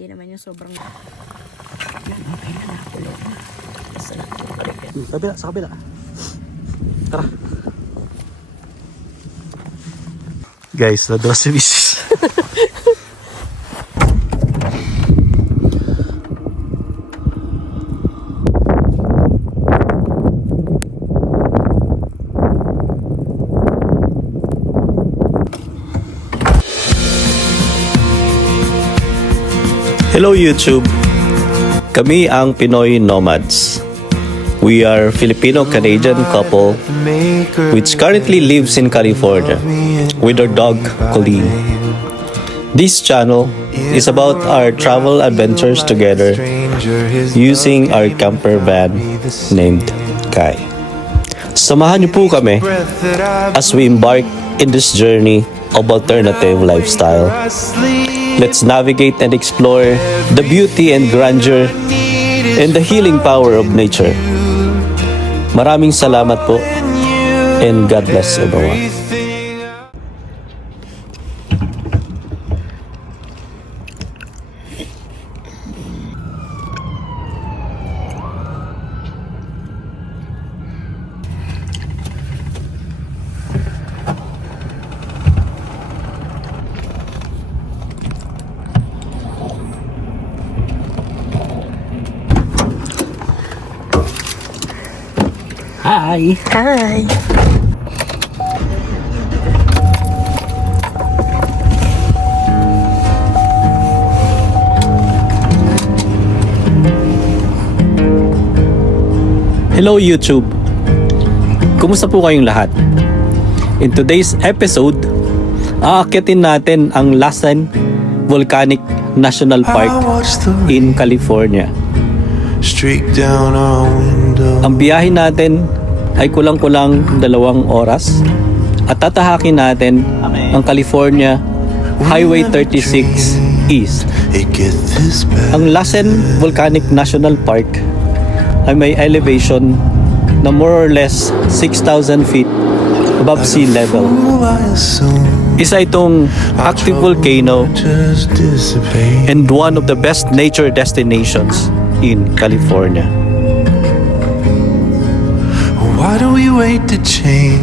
Hindi naman yung sobrang... Kabila, sa kabila. Tara. Guys, na si Mrs. Hello YouTube! Kami ang Pinoy Nomads. We are Filipino-Canadian couple which currently lives in California with our dog, Colleen. This channel is about our travel adventures together using our camper van named Kai. Samahan niyo po kami as we embark in this journey of alternative lifestyle. Let's navigate and explore the beauty and grandeur and the healing power of nature. Maraming salamat po and God bless everyone. Hi! Hi! Hello YouTube! Kumusta po kayong lahat? In today's episode, aakyatin natin ang Lassen Volcanic National Park in California. Ang biyahe natin ay kulang-kulang 2 oras at tatahakin natin ang California Highway 36 East. Ang Lassen Volcanic National Park ay may elevation na more or less 6,000 feet above sea level. Isa itong active volcano and one of the best nature destinations in California. Why do we wait to change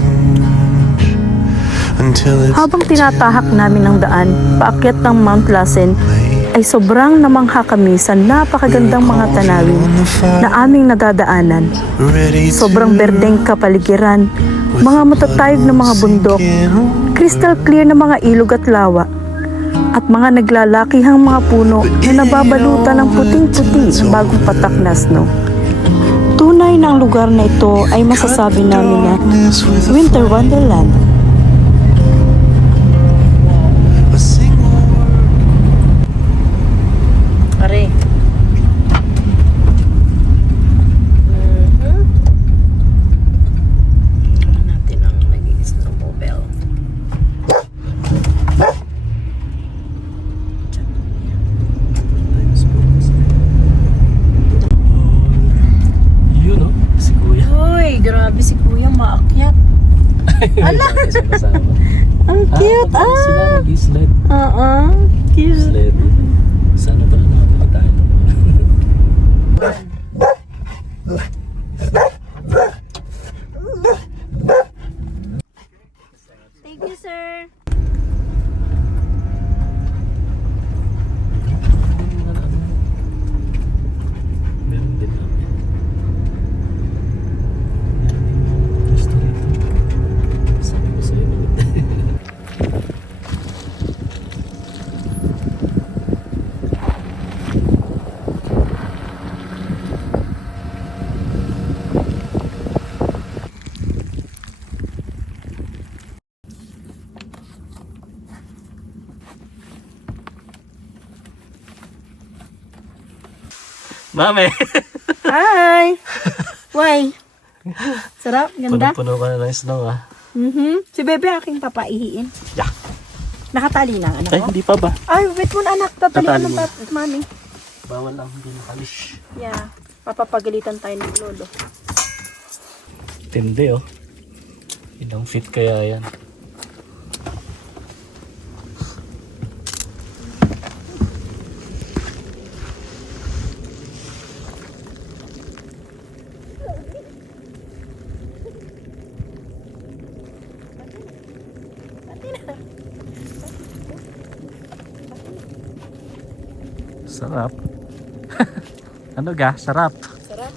until it's Habang tinatahak namin ang daan, paakyat ng Mount Lassen, ay sobrang namangha kami sa napakagandang mga tanawin na aming nadadaanan. ready Sobrang berdeng kapaligiran, mga matatayog na mga bundok, crystal clear na mga ilog at lawa, at mga naglalakihang mga puno na nababalutan ng puting-puti na bagong patak na snow. Tunay na ang lugar na ito ay masasabi namin na Winter Wonderland. a single Pare. Natin ang naging snowmobile. Yun o, si Kuya. Uy, grabe si Kuya maakyat. Ala! Ang cute Sila ah! mag-sled. Cute. Sled. Sana pala nakapala tayo. Thank you, sir. Meron din namin. Gusto rito. Sabi ko sa'yo. Mami! Hi! Why? Sarap, ganda. Puno-puno ka na ng snow ah. Si Bebe aking papaihiin. Yeah. Nakatali na, anak Ay, ko? hindi pa ba? Ay, wait muna anak. Tatali Tatalian ng mo. mami. Bawal lang, hindi nakalish. Yeah. Papapagalitan tayo ng lolo. Tindi oh. Ilang feet kaya yan? Sarap. Ano ga? Sarap. Sarap.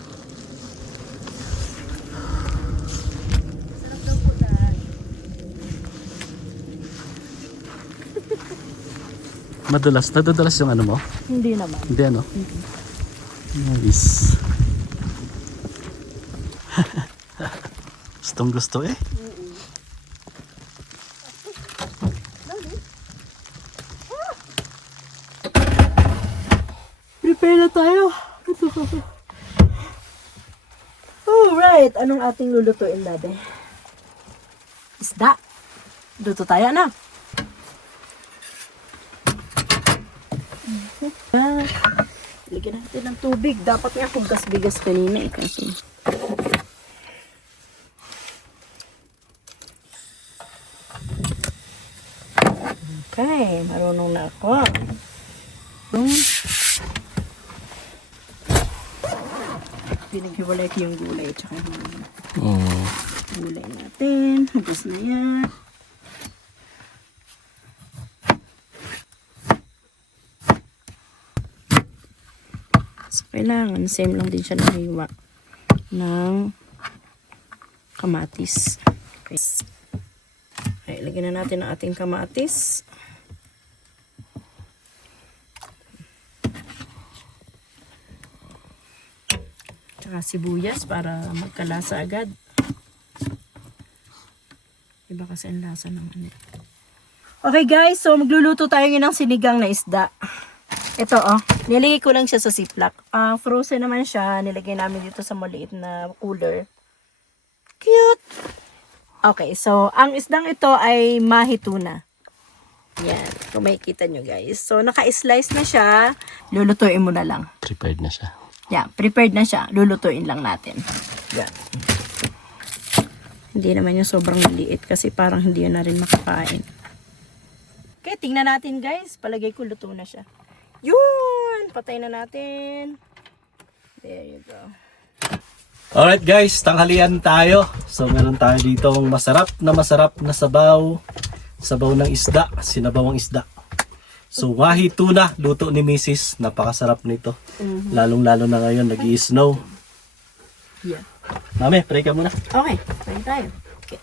Sarap daw po dahil. Nadudulas yung ano mo? Hindi naman. Hindi ano? Nice. Gustong gusto eh. Prepare na tayo. Alright, anong ating lulutuin, Dade? Isda. Luto tayo na. Lagyan natin ng tubig. Dapat nga hugas-bigas kanina eh. Kasi... Okay, marunong na ako. Pinaghiwalay ko yung gulay tsaka yung gulay natin. Hugas na yan. So, kailangan, same lang din siya ng hiwa ng kamatis. Okay. Okay, lagyan na natin ang ating kamatis. Tsaka sibuyas para magkalasa agad. Iba kasi ang lasa ng ano. Okay guys, so magluluto tayo ng sinigang na isda. Ito nilagay ko lang siya sa ziplock. Frozen naman siya, nilagay namin dito sa maliit na cooler. Cute! Okay, so ang isdang ito ay mahituna. Yan, kung makikita nyo guys. So naka-slice na siya, lulutuin mo na lang. Prepared na siya. Yeah, prepared na siya. Lulutuin lang natin. Yan. Hindi naman yung sobrang maliit kasi parang hindi yun na rin makakain. Okay, tingnan natin guys. Palagay ko luto na siya. Yun! Patay na natin. There you go. Alright guys, tanghalian tayo. So meron tayo dito masarap na sabaw. Sabaw ng isda, sinabawang isda. So wahi tuna, luto ni Mrs. Napakasarap nito. Lalong-lalo na ngayon, nag-i-snow. Yeah. Mami, pray ka muna. Okay, pray tayo. Okay.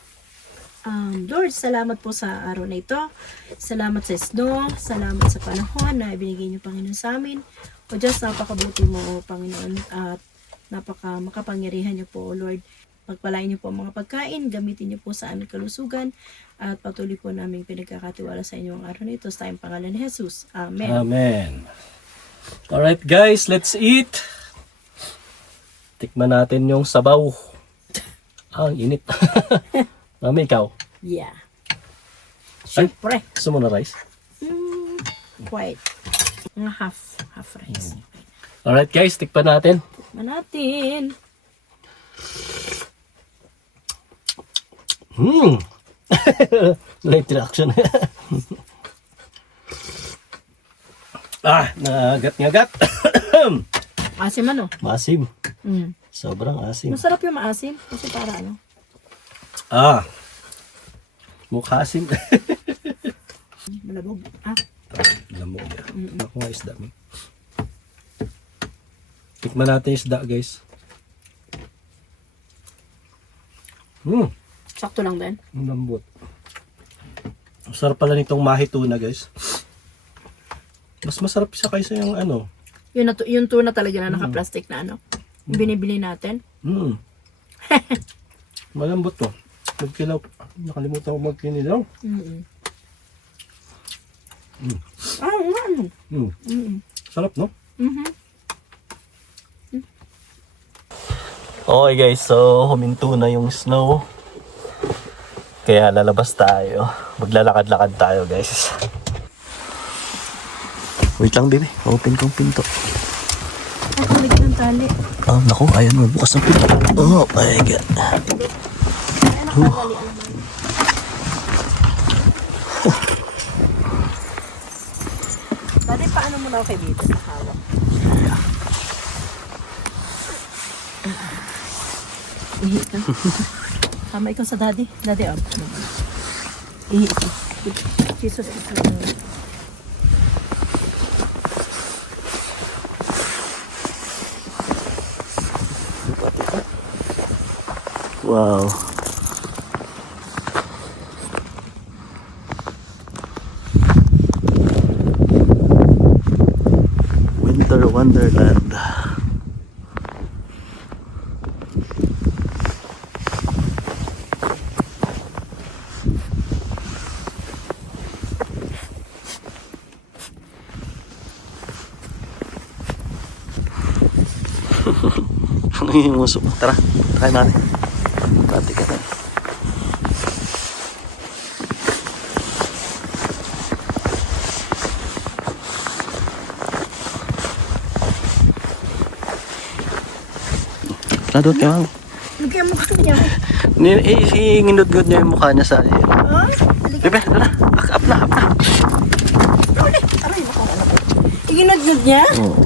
Lord, salamat po sa araw na ito. Salamat sa snow. Salamat sa panahon na ibinigay niyo, Panginoon, sa amin. O Diyos, napakabuti mo, O Panginoon, at napaka makapangyarihan niyo po, O Lord. Pagpalain niyo po ang mga pagkain, gamitin niyo po sa aming kalusugan, at patuloy po namin pinagkakatiwala sa inyo ang araw na ito sa tayong pangalan ni Jesus. Amen. Amen. Alright guys, let's eat. Tikman natin yung sabaw. Ang init. Mami, ikaw. Yeah. Siyempre. Gusto mo na rice? Quite. Mga half rice. Alright guys, tikman natin. Tikman natin. Light reaction. Nagat-ngagat. Asim ano? Maasim. Mm. Sobrang asim. Masarap yung maasim. Kasi para ano? Mukha asim. Malabog. Lamog. Ako nga isda. Tikman natin yung isda guys. Sakto lang din. Ang lambot. Ang sarap pala nitong mahituna guys. Mas masarap siya kaysa yung ano. Yung tuna talaga na naka-plastic na ano. Yung binibili natin. Malambot to. Magkilaw. Nakalimutan ko magkinilaw. Sarap no? Okay guys, so huminto na yung snow. Kaya lalabas tayo. Maglalakad-lakad tayo guys. Wait lang baby, open kong pinto. Ako, lagyan ng tali. Naku, ayan mo, bukas ng pinto. Oh my god. Dati, paano mo na ako kay Bito sa hawak? Ihi ka. Tama ikaw sa daddy. Daddy, Ihi ka. Jesus is Lord. Wow. Winter Wonderland. Ano yung muso mo? Tara, try natin. Pati ka na. Nadot ka, ma'am. Lagyan mo gusto niya. Inginudgod niya yung mukha niya sa iyo. Bebe, ito na. Up na, up na. Aray, baka ano ko. Iginod-god niya? Oo.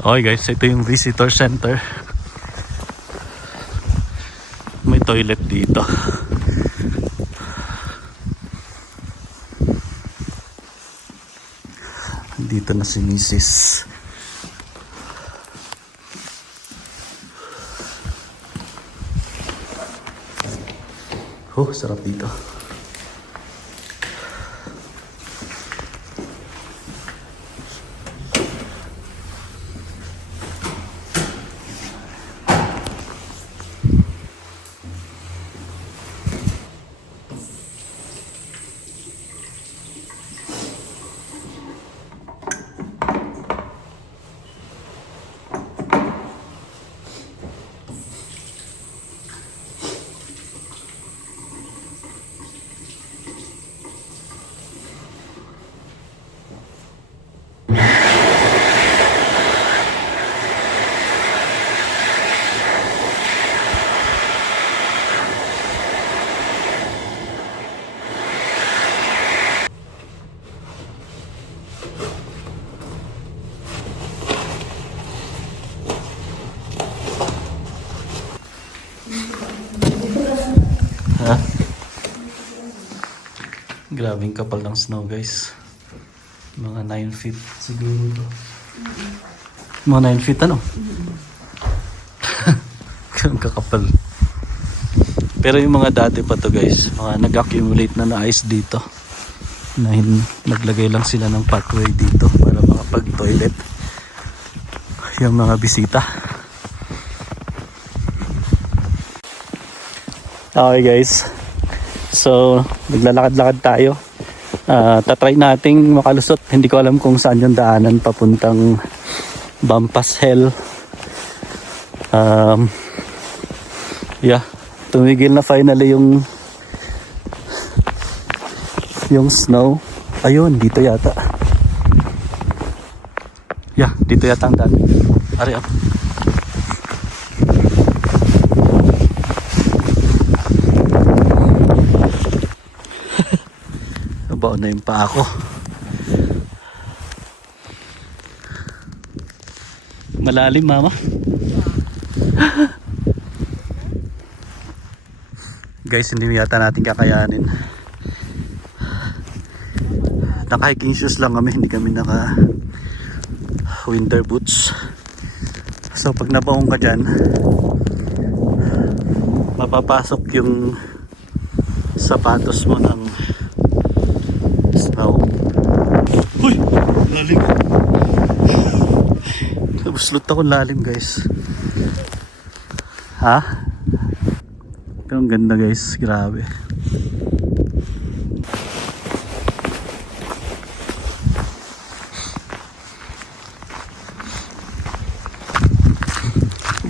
Okay guys, ito yung visitor center. May toilet dito. Dito na si Mrs. Oh, sarap dito. Ha? Grabing kapal ng snow guys. Mga 9 feet siguro to. Mga 9 feet ano? Ang kakapal. Pero yung mga dati pa to guys, mga nag-accumulate na ice dito. Na naglagay lang sila ng pathway dito para makapag-toilet yung mga bisita. Okay guys, so naglalakad-lakad tayo. Tatry nating makalusot. Hindi ko alam kung saan yung daanan papuntang Bampas Hill. Yeah, tumigil na finally yung snow. Ayun, dito yata. Yeah, dito yata ang daan. Ari up. Baon na yung paa ko. Malalim, mama. Guys, hindi yata natin kakayanin. Naka-hiking shoes lang kami, hindi kami naka winter boots. So pag nabaong ka dyan, mapapasok yung sapatos mo ng snow. Uy! Lalim. Buslot ako lalim guys. Ha? Pero ang ganda guys. Grabe.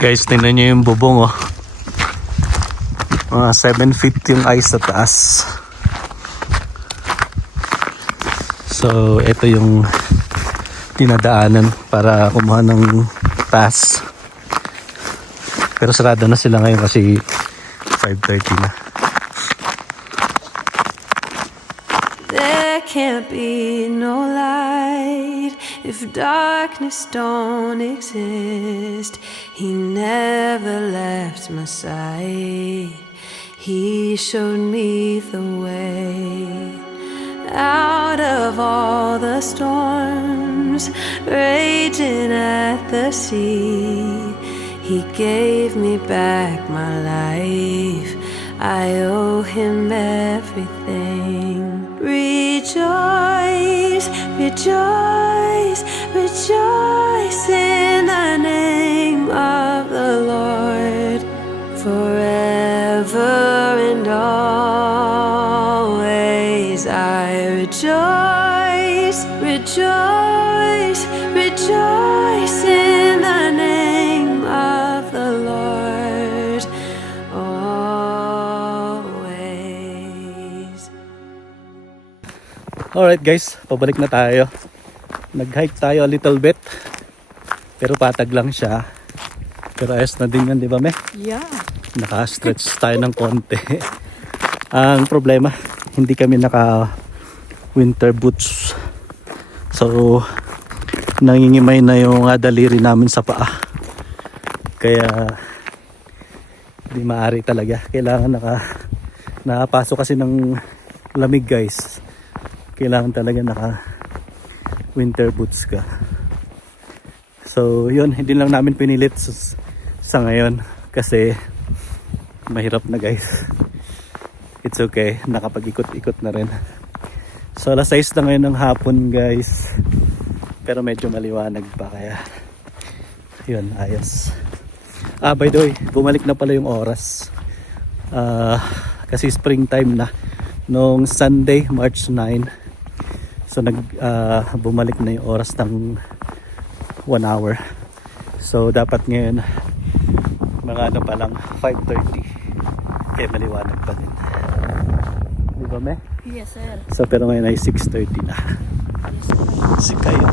Guys, tingnan nyo yung bubong oh. Mga 7 feet yung ice sa taas. So, ito yung tinadaanan para kumuha ng taas. Pero sarado na sila ngayon kasi 5:30 na. There can't be no light if darkness don't exist. He never left my side. He showed me the way out of all the storms raging at the sea. He gave me back my life. I owe him everything. Rejoice, rejoice, rejoice in the name of the Lord. Forever and always I rejoice, rejoice, rejoice in the name of the Lord. Always. Alright guys, pabalik na tayo. Nag-hike tayo a little bit. Pero patag lang siya. Pero ayos na din yan, di ba, me? Yeah. Naka-stretch tayo ng konti. Ang problema, hindi kami naka winter boots. So, nangingimay na yung daliri namin sa paa. Kaya, hindi maaari talaga. Kailangan nakapasok kasi ng lamig guys. Kailangan talaga naka winter boots ka. So, yun, hindi lang namin pinilit sa ngayon. Kasi, mahirap na guys. It's okay, nakapag-ikot-ikot na rin. So alas 6 na ngayon ng hapon guys. Pero medyo maliwanag pa kaya yun, ayos. By the way, bumalik na pala yung oras. Kasi springtime na nung Sunday, March 9. So bumalik na yung oras ng 1 hour. So dapat ngayon mga ano pa lang 5:30. Kaya maliwanag pa din. Di ba, me? Yes, sir. So pero ngayon ay 6:30 na. Si kayo.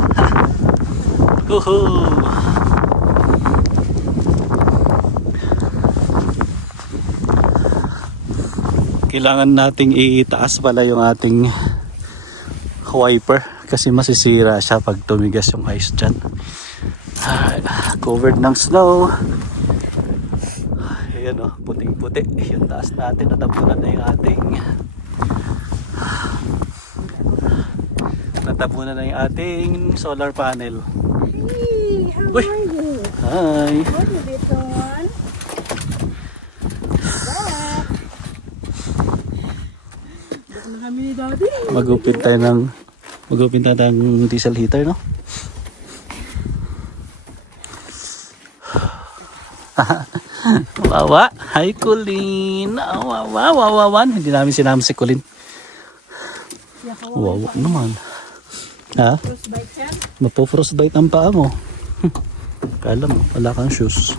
Woohoo! Kailangan nating itaas pala yung ating wiper kasi masisira siya pag tumigas yung ice dyan. Covered ng snow. Ayan o, puting-puti. Yung taas natin, natabunan na yung ating solar panel. Hey, how Uy. are you? Hi! What is it on? Baka na kami ni Daddy. Magupit tayo ng diesel heater, no? Wawa! Hi, Colleen! Wawawan! Hindi namin sinama si Colleen. Wawa naman. Ha? Frostbite yan? Mapo-frostbite ang paa mo. Kala mo, wala kang shoes.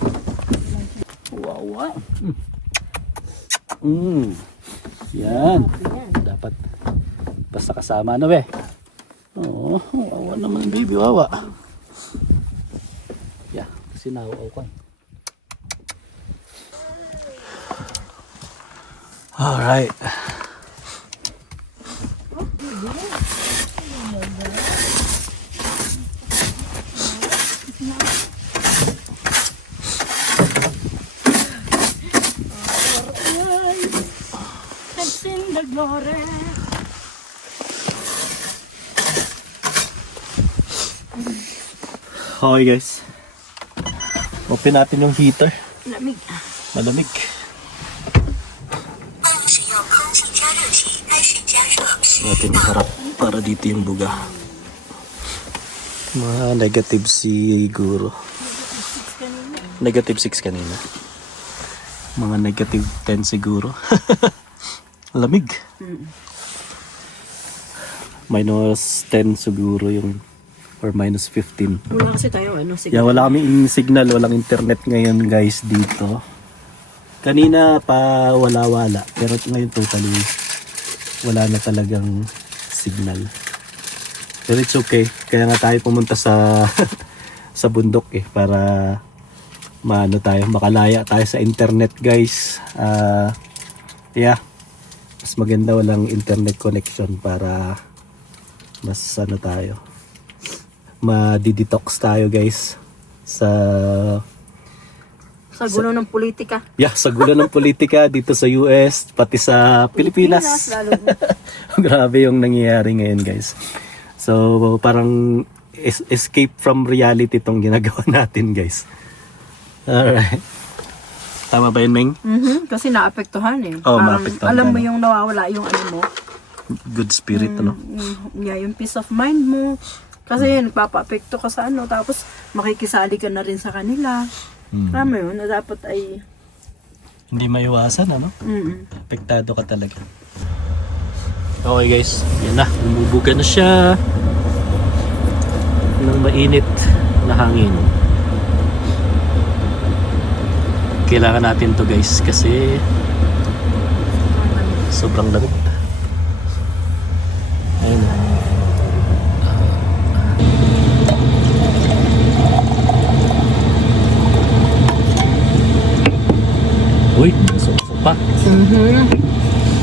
Wawa! Yan. Dapat basta kasama na be. Oo, wawa naman baby, wawa. Yeah, sinawaw ko. Alright. Okay guys, open natin yung heater. Malamig. Natin harap para dito yung buga. Mga negative siguro. Negative 6 kanina. Mga negative 10 siguro. Lamig. Minus 10 siguro yung or minus 15. Wala kasi tayo signal. Yeah, wala kaming signal, walang internet ngayon guys dito. Kanina pa wala. Pero ngayon totally wala na talagang signal. Pero it's okay. Kaya nga tayo pumunta sa sa bundok para makalaya tayo sa internet guys. Yeah. Mas maganda walang internet connection para mas tayo. Ma-detox tayo guys sa Sa gulo ng politika. Yeah, sa gulo ng politika dito sa US, pati sa Pilipinas. Lalo na. Grabe yung nangyayari ngayon, guys. So, parang escape from reality itong ginagawa natin, guys. Alright. Tama ba yun, Meng? Kasi naapektuhan eh. Oh, Parang maapektuhan alam ka mo na. yung nawawala yung ano mo. Good spirit, ano? Yeah, yung peace of mind mo. Kasi nagpapa-apekto ka sa ano. Tapos makikisali ka na rin sa kanila. Tama yun, na dapat ay... Hindi maiwasan, ano? Apektado ka talaga. Okay, guys. Yan na. Bumubuga na siya ng mainit na hangin. Kailangan natin to, guys, kasi sobrang lamig. Ayun. Uy, usok-usok pa.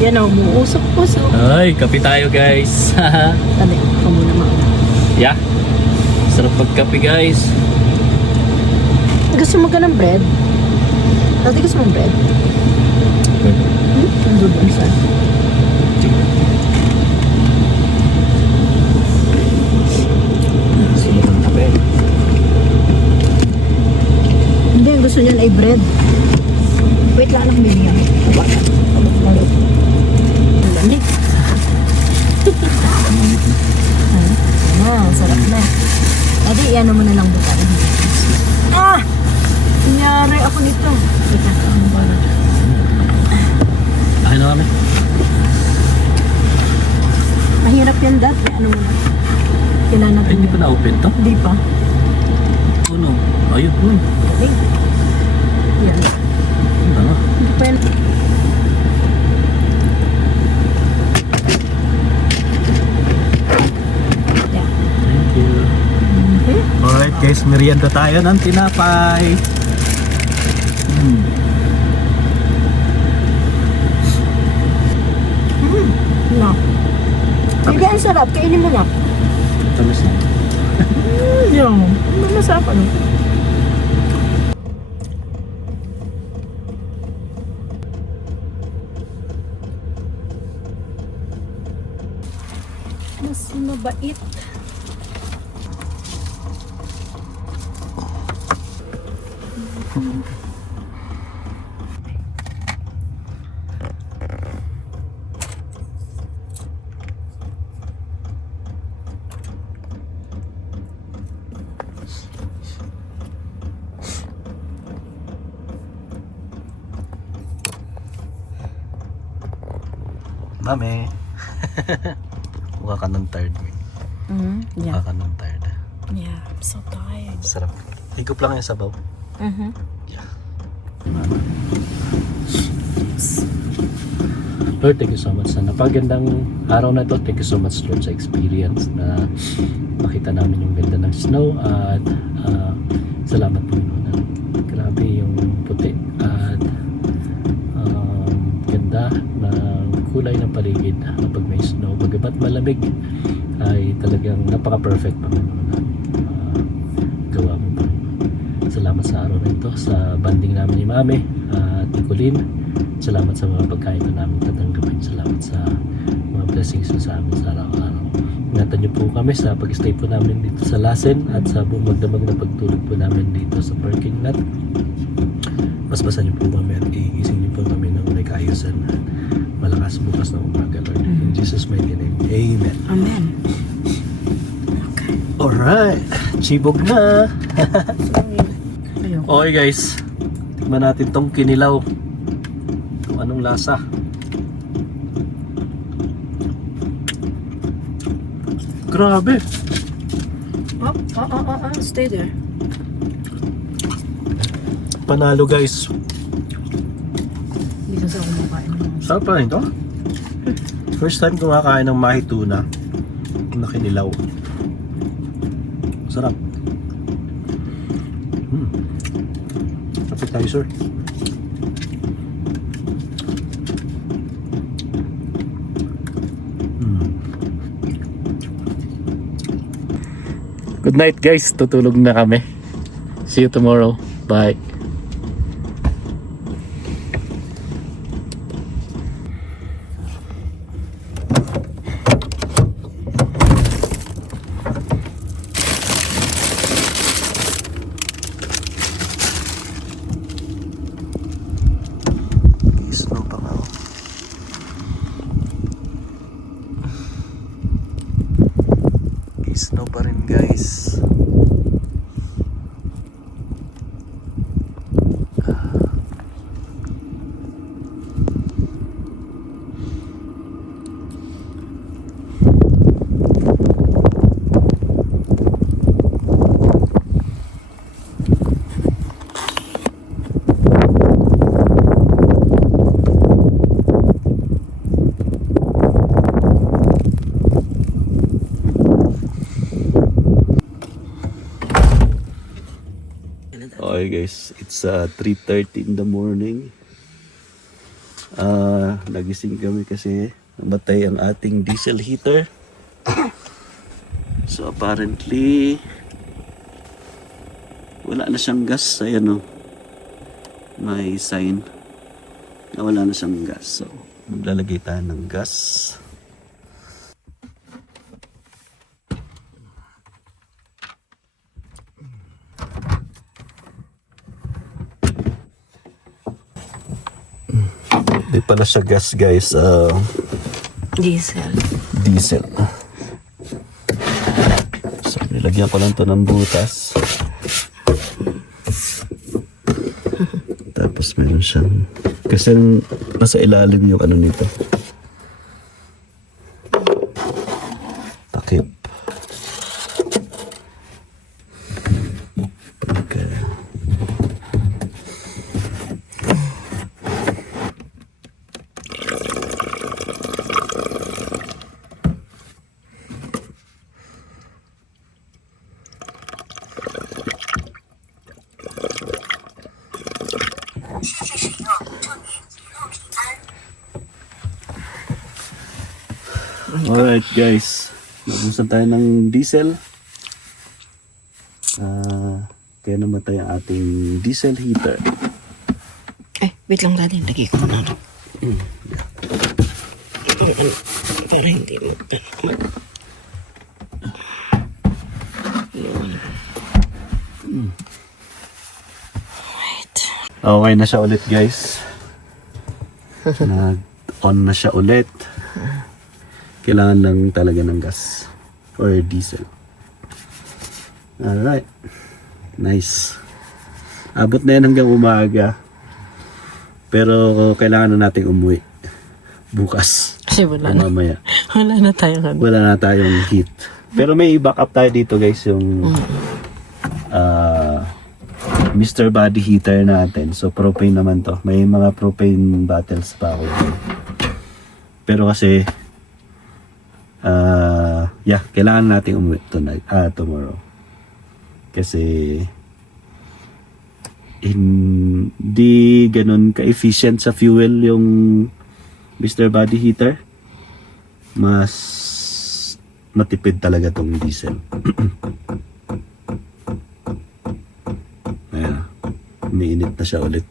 Yan o, umuusok-usok. Ay, kape tayo, guys. Dali, ikaw muna mauna. Yeah. Sarap magkape, guys. Gusto mo ka ng bread? Dati gusto mo ng bread? Nandun doon sa... Sino ng kape? Hindi, ang gusto niyan ay bread. Wait lang lang din yan. Lamig. Sarap na. Adi, iyan mo na lang buka. Ah! Nangyari ako nito. Ika, ano ba na? Akin na kami. Mahirap yan dati. Ano mo na? Kailangan Ay, natin hindi pa na-open to? Hindi pa. Oh, no. Ayun. Okay. Yan. Ano na? Hindi pa yan. Yeah. Thank you. Okay. Alright, guys. Merienda tayo ng tinapay. No. Hindi, ang sarap. Kainin mo na. Tamis na. Yan. Masarap ano. Mas mabait. Mami. Mukha ka ng tired, Ming. Yeah. Mukha ka ng tired. Yeah, I'm so tired. Sarap. Higop lang yung sabaw. Yeah. Lord, thank you so much sa napagandang araw na ito. Thank you so much, Lord, sa experience na makita namin yung ganda ng snow at salamat po na grabe yung puti at ganda ng kulay ng paligid kapag may snow. Bagamat malamig ay talagang napaka-perfect pa naman gawa mo pa. Salamat sa araw na ito, sa banding namin ni Mami at ni Colleen. Salamat sa mga pagkain na namin tatanggapin. Salamat sa mga blessings sa amin sa araw-araw. Ingatan niyo po kami sa pag-stay po namin dito sa Lasen at sa buong magdamag na pagtulog po namin dito sa parking lot. Basbasan niyo po kami at iising niyo po kami ng may kaayusan at malakas bukas na umaga, Lord. In Jesus' mighty name, Amen. Amen. Alright, chibog na. Okay guys, tignan natin tong kinilaw. Kung anong lasa. Grabe. Stay there. Panalo guys. Hindi kasi ako kumakain. Sarap pa rin to. First time kumakain ng mahi tuna na kinilaw. Sarap. Appetizer. Good night guys. Tutulog na kami. See you tomorrow. Bye. Okay guys, it's 3:30 in the morning. Nagising kami kasi namatay ang ating diesel heater. So apparently wala na siyang gas. Ayan o, may sign na wala na siyang gas. So maglalagay tayo ng gas. Di pala siya gas guys, Diesel. diesel. So nilagyan ko lang to ng butas. Tapos meron siyang, kasi nasa ilalim yung ano nito, takip. Okay. Alright guys, nabusan tayo ng diesel. Kaya namatay ang ating diesel heater. Wait lang daddy, lagi ko na. Para hindi mo. Okay na siya ulit guys. Nag-on na siya ulit. Kailangan lang talaga ng gas or diesel. Alright. Nice. Abot na yan hanggang umaga. Pero kailangan na nating umuwi bukas. Kasi wala na. Mamaya. Wala na tayong Wala na tayong heat. Pero may backup tayo dito guys, yung Mr. Body Heater natin. So propane naman to. May mga propane bottles pa ako. Pero kasi kailangan natin umuwi tomorrow. Kasi hindi ganun ka-efficient sa fuel yung Mr. Body Heater. Mas matipid talaga tong diesel. Ayan. Umiinit na siya ulit.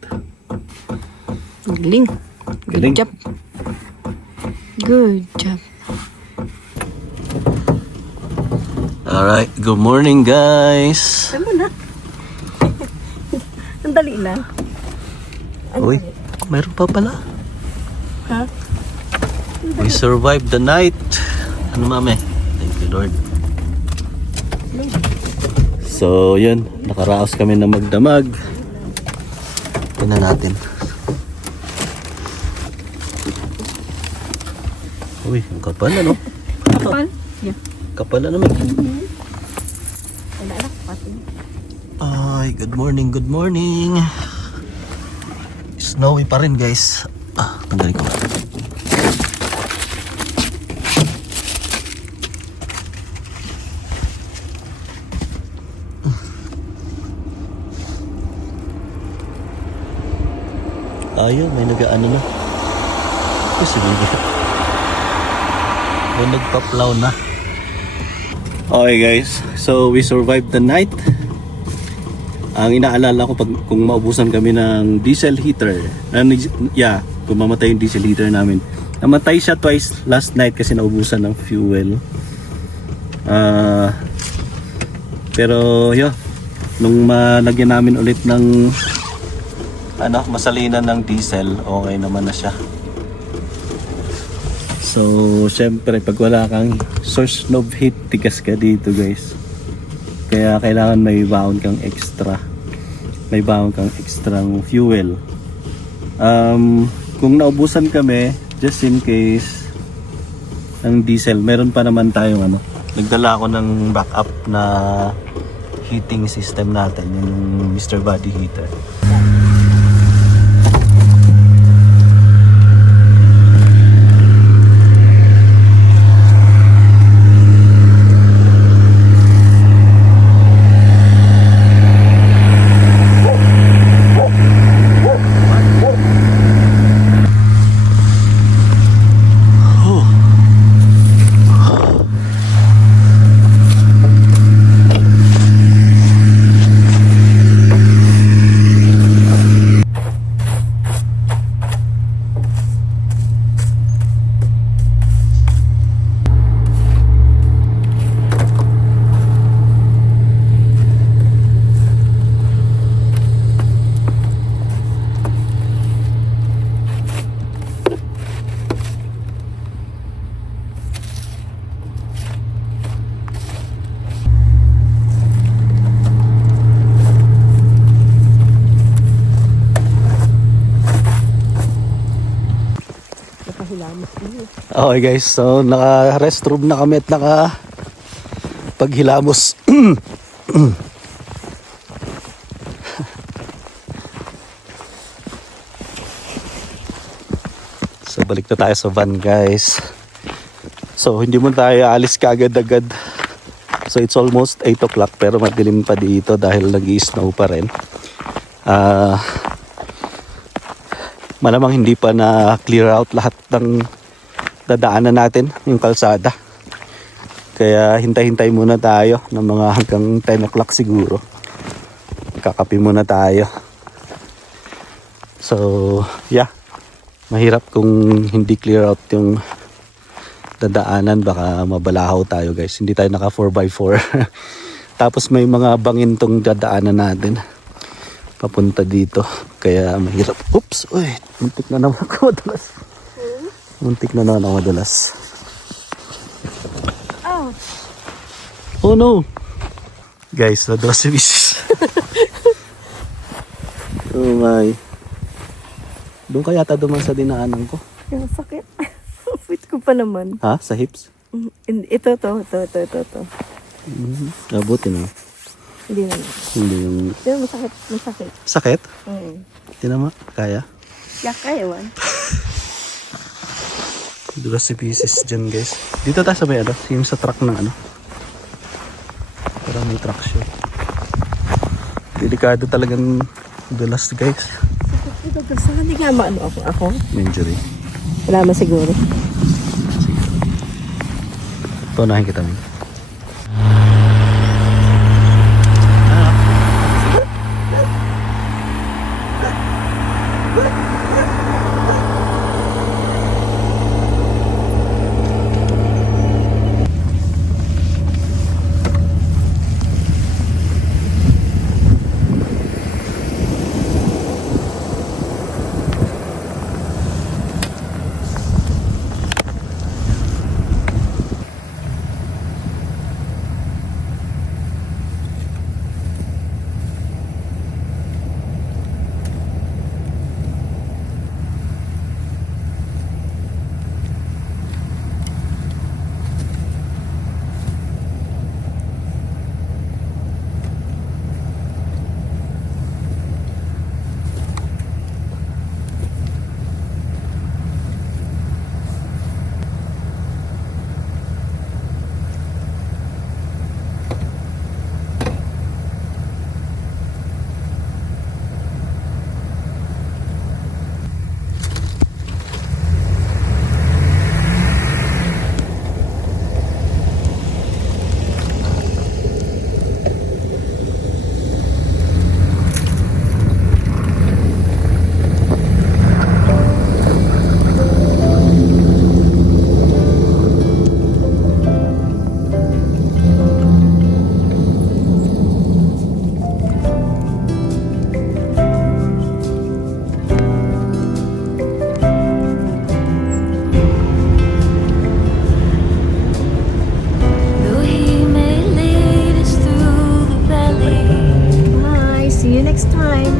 Galing. Galing. Good job. Good job. Alright, good morning guys. Tama na. Sandali lang. Uy, mayroon pa pala. Ha? We survived the night. Ano mami? Thank you Lord. So yun, nakaraos kami ng magdamag. Tingnan natin. Uy, ang kapal na no? Kapal? Yeah. Kapal na naman. Ay, good morning, good morning. Snowy pa rin guys. Tanggalin ko. Ayun, may nag-ano na. Kasi may nagpa-plow na. Okay guys, so we survived the night. Ang inaalala ko kung maubusan kami ng diesel heater, kung mamatay yung diesel heater namin. Namatay siya twice last night kasi naubusan ng fuel. Pero yun, nung malagyan namin ulit ng masalinan ng diesel, okay naman na siya. So syempre pag wala kang source of heat, tigas ka dito guys. Kaya kailangan may baon kang extra. May baon kang extra fuel. Kung naubusan kami, just in case ng diesel, meron pa naman tayong nagdala ako ng backup na heating system natin, yung Mr. Body Heater. Okay guys, so naka-restroom na kami at paghilamos. So balik na tayo sa van guys. So hindi mo tayo alis kaagad-agad. So it's almost 8 o'clock pero madilim pa dito dahil nag-i-snow pa rin. Malamang hindi pa na clear out lahat ng dadaanan natin, yung kalsada. Kaya hintay-hintay muna tayo ng mga hanggang 10 o'clock siguro. Kakape muna tayo. So yeah, mahirap kung hindi clear out yung dadaanan, baka mabalahaw tayo guys. Hindi tayo naka 4x4. Tapos may mga bangin tong dadaanan natin papunta dito, kaya mahirap. Oops, uy, muntik na naman ako madulas. Muntik na naman ako madulas. Oh no guys, nadulas si misis. Oh my, doon kaya duman sa dinaanan ko. Yung sakit. Wait ko pa naman. Ha? Sa hips? Ito. Abuti na. Hindi naman. Hindi yung... Pero masakit. Sakit? Tinan mo, kaya? Yaka, ewan. Dulas si pieces dyan guys. Dito tayo sa may yung sa truck ng parang may truck siya. Delikado talagang dulas guys. Ito, saan hindi nga maano ako? Injury. Wala man siguro. Tunahin kita mo. Though he may lead us through the valley, Bye. See you next time.